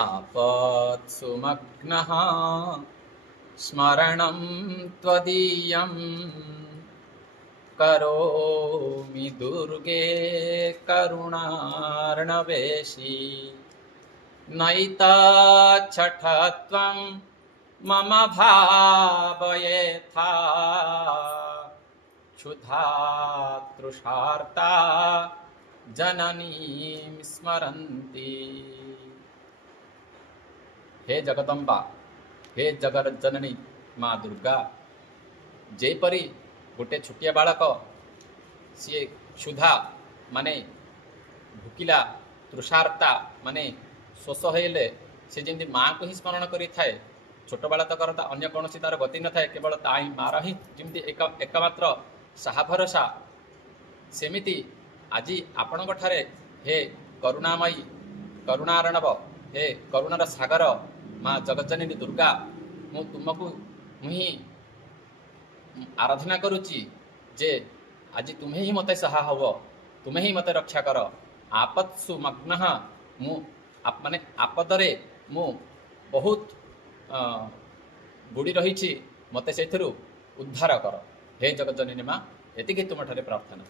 आपत्सुमग्नः स्मरणं त्वदीयं करोमि दुर्गे करुणार्णवेशी नैतच्छठत्वं मम भावयेथा क्षुधा तृषार्ता जननीं स्मरन्ति। हे जगदम्बा, हे जगत जननी माँ दुर्गा, जेपरी गोटे छोटिया बालक सी क्षुधा माने भुकिला, तृषार्ता माने शोष हेले से जमी माँ को ही स्मरण करी थाए। छोट बालकर अन्य कौन तार गति न थाए, केवल ता ही मार ही जमी एकमात्र साहा भरोसा। सेमिति आज आपण ठारे हे करुणामयी करुणारणव, हे करुणार सागर माँ जगज्जननी दुर्गा, मु तुमको मुही आराधना करुची जे आज तुम्हें ही मते सहा हब, तुम्हें ही मते रक्षा कर। आपत्सु मग्नः, मु माने आपदरे मु बहुत बुड़ी रही, मते से उद्धार कर। हे जगज्जननी माँ, एतिकी तुम ठारे प्रार्थना।